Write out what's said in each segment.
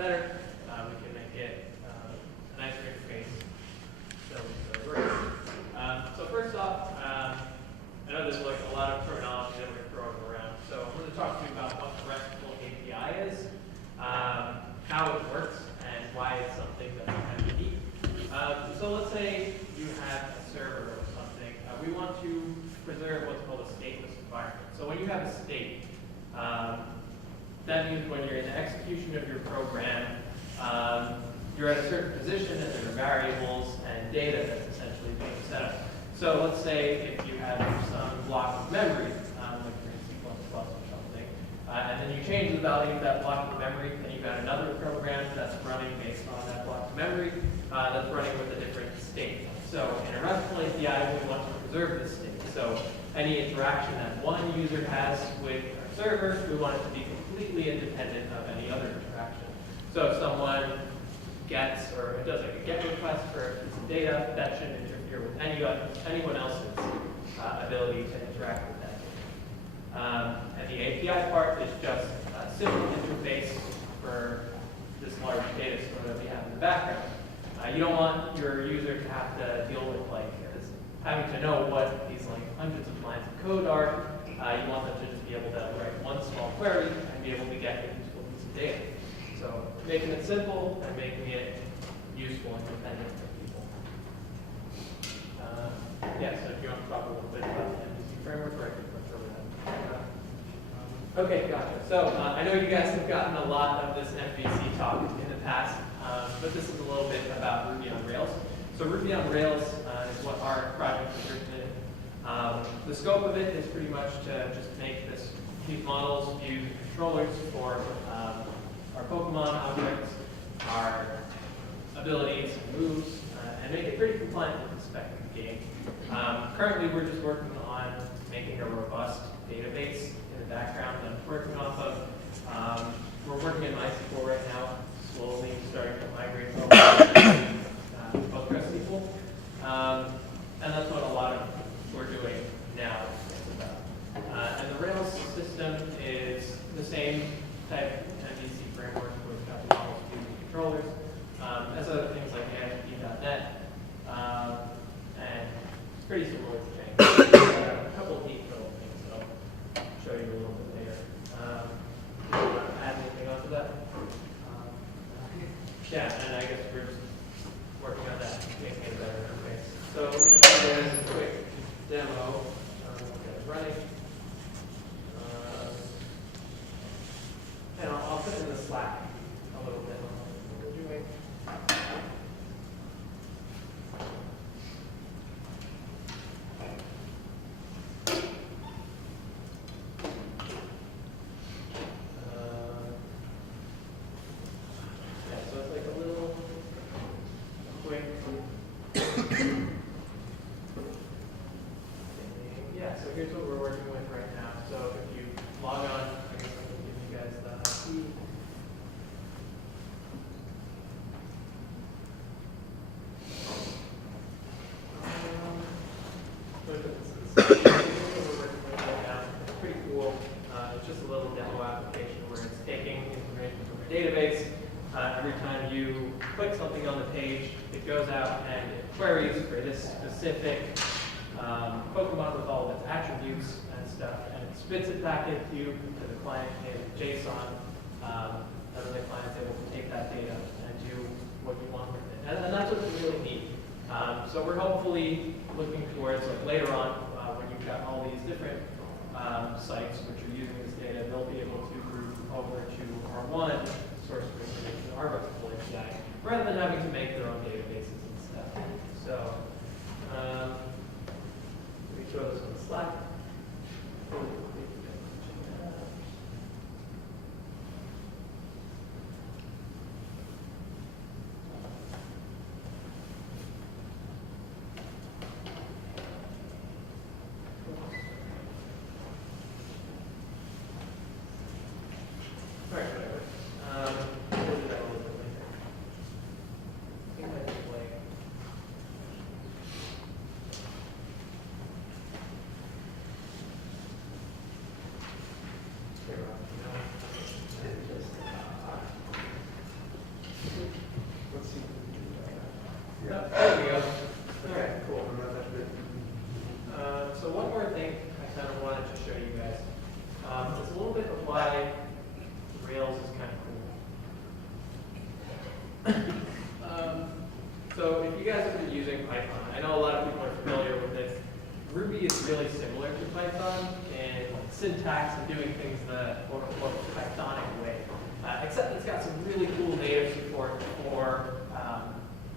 better. We can make it a nicer interface so it works. So first off, I know there's like a lot of terminology that we're throwing around. So I'm going to talk to you about what the RESTful API is, how it works, and why it's something that's kind of unique. So let's say you have a server or something. We want to preserve what's called a stateless environment. So when you have a state, that means when you're in the execution of your program, you're at a certain position and there are variables and data that's essentially being set up. So let's say if you have some block of memory, like you're in C++ or something, and then you change the value of that block of memory, then you've got another program that's running based on that block of memory that's running with a different state. So in a RESTful API, we want to preserve this state. So any interaction that one user has with our server, we want it to be completely independent of any other interaction. So if someone gets or does like a GET request for a piece of data, that shouldn't interfere with anyone else's ability to interact with that data. And the API part is just a simple interface for this large data store that we have in the background. You don't want your user to have to deal with having to know what these like hundreds of lines of code are. You want them to just be able to write one small query and be able to get a useful piece of data. So making it simple and making it useful and dependent for people. Yeah, so if you want to talk a little bit about the MVC framework, or I can push over that. Okay, gotcha. So I know you guys have gotten a lot of this MVC talk in the past, but this is a little bit about Ruby on Rails. So Ruby on Rails is what our project is written in. The scope of it is pretty much to just make these models use controllers for our Pokemon objects, our abilities and moves, and make it pretty compliant with the spec of the game. Currently, we're just working on making a robust database in the background that I'm working off of. We're working in MySQL right now, slowly starting to migrate over to PostgreSQL. And that's what a lot of we're doing now is about. And the Rails system is the same type of MVC framework where we've got the models using controllers, as other things like ASP.NET, and it's pretty similar to Django. A couple of neat little things that I'll show you a little bit later. Do you want to add anything onto that? Yeah, and I guess we're just working on that, making it a better interface. So let me show you guys a quick demo. We'll get it running. And I'll put in the Slack a little bit on what we're doing. Yeah, so it's like a little quick. Yeah, so here's what we're working with right now. So if you log on, I guess I can give you guys the ID. We're working with right now. It's pretty cool. It's just a little demo application where it's taking information from a database. Every time you click something on the page, it goes out and it queries for this specific Pokemon with all of its attributes and stuff, and it spits it back into you to the client in JSON, and then the client's able to take that data and do what you want with it. And that's what's really neat. So we're hopefully looking towards, like later on, when you've got all these different sites which are using this data, they'll be able to group over to our one source of information, our RESTful API, rather than having to make their own databases and stuff. So let me throw this on Slack. All right, whatever. We'll do that a little bit later. There we go. All right, cool. So one more thing I kind of wanted to show you guys. It's a little bit of why Rails is kind of cool. So if you guys have been using Python, I know a lot of people are familiar with this. Ruby is really similar to Python in syntax and doing things the quote-unquote Pythonic way, except it's got some really cool native support for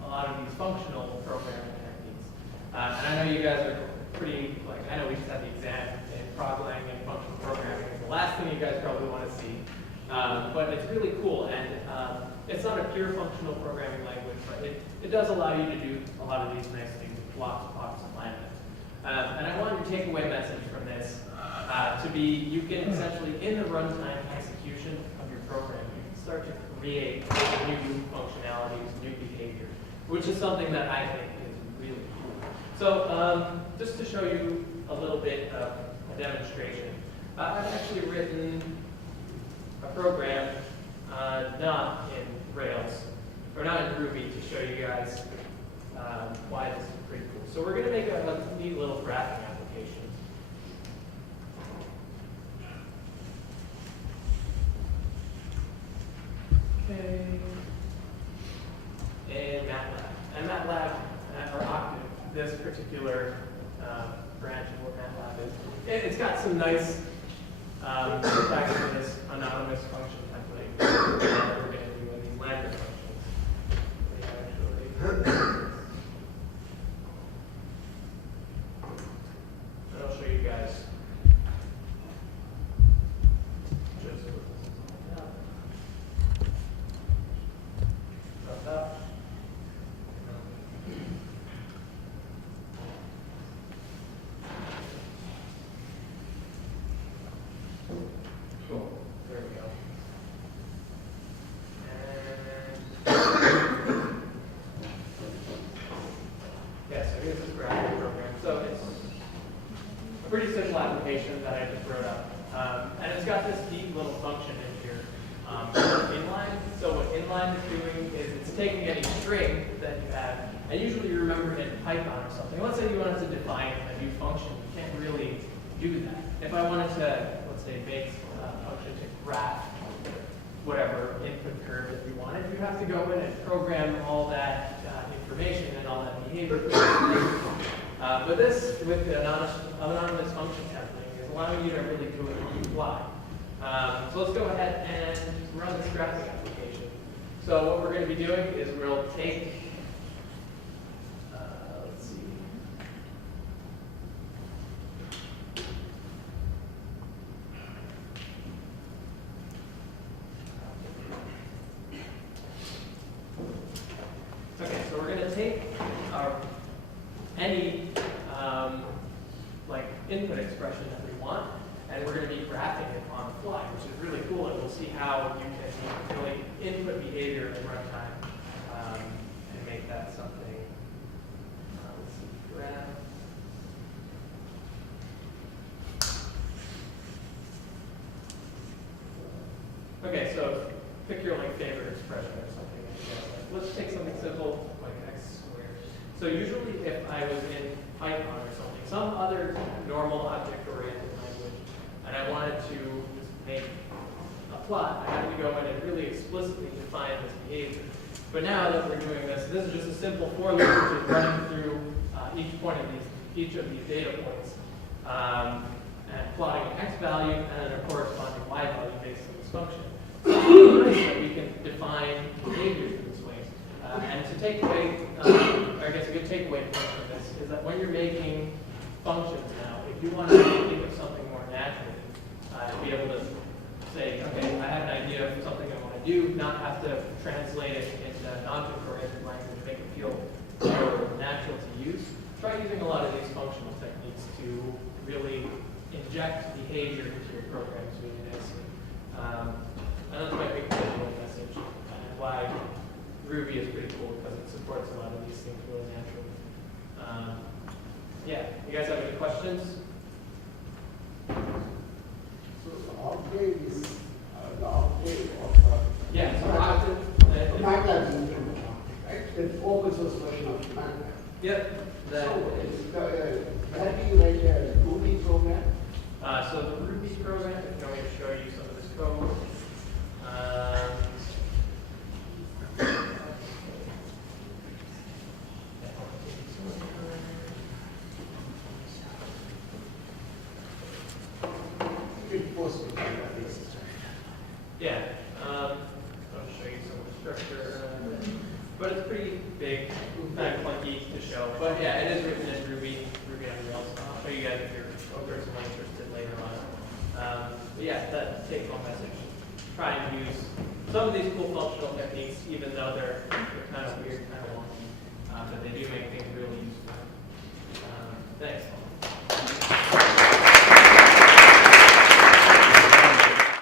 a lot of these functional programming techniques. And I know you guys are pretty, I know we just had the exam in proglang and functional programming. It's the last thing you guys probably want to see. But it's really cool, and it's not a pure functional programming language, but it does allow you to do a lot of these nice things with blocks, pops, and alignment. And I want your takeaway message from this to be, you can essentially, in the runtime execution of your program, you can start to create new functionalities, new behavior, which is something that I think is really cool. So just to show you a little bit of a demonstration, I've actually written a program not in Rails, or not in Ruby, to show you guys why this is pretty cool. So we're going to make a neat little graphing application. Okay. And MATLAB. And MATLAB, or Octave, this particular branch of what MATLAB is, it's got some nice syntax for this anonymous function template that we're going to do in these lambda functions. And I'll show you guys just what this is all about. Cool. There we go. Yeah, so here's this graphic program. So it's a pretty simple application that I just wrote up. And it's got this neat little function in here, inline. So what inline is doing is it's taking any string that you have, and usually you remember in Python or something. Let's say you wanted to define a new function. You can't really do that. If I wanted to, let's say, make a function to graph whatever input curve that you wanted, you have to go in and program all that information and all that behavior. But this, with the anonymous function template, is allowing you to really do it on the fly. So let's go ahead and run this graphing application. So what we're going to be doing is we'll take, let's see. Okay, so we're going to take any input expression that we want, and we're going to be graphing it on the fly, which is really cool, and we'll see how you can really input behavior in runtime and make that something. Let's see, graph. Okay, so pick your favorite expression or something. Let's take something simple like x squared. So usually if I was in Python or something, some other normal object-oriented language, and I wanted to just make a plot, I had to go in and really explicitly define this behavior. But now that we're doing this, this is just a simple for loop which is running through each of these data points, and plotting an x value and then a corresponding y value based on this function. So it's nice that we can define behaviors in this way. And to take away, I guess a good takeaway from this is that when you're making functions now, if you want to think of something more naturally, be able to say, okay, I have an idea of something I want to do, not have to translate it into an object-oriented language, make it feel more natural to use. Try using a lot of these functional techniques to really inject behavior into your program so you can see. And that's my big takeaway message, and why Ruby is pretty cool, because it supports a lot of these things really naturally. Yeah, you guys have any questions? So the Octave is the Octave of Yeah, so Octave. MATLAB is right? It's open source version of Panda. Yep. That, Where do you write a Ruby program? so the Ruby program, if you want me to show you some of this code. You can post it on that basis. Yeah, I'll show you some of the structure, but it's pretty big, kind of clunky to show. But yeah, it is written in Ruby on Rails. I'll show you guys if you're personally interested later on. But yeah, that take-home message. Try and use some of these cool functional techniques, even though they're kind of weird, kind of wonky, but they do make things really useful.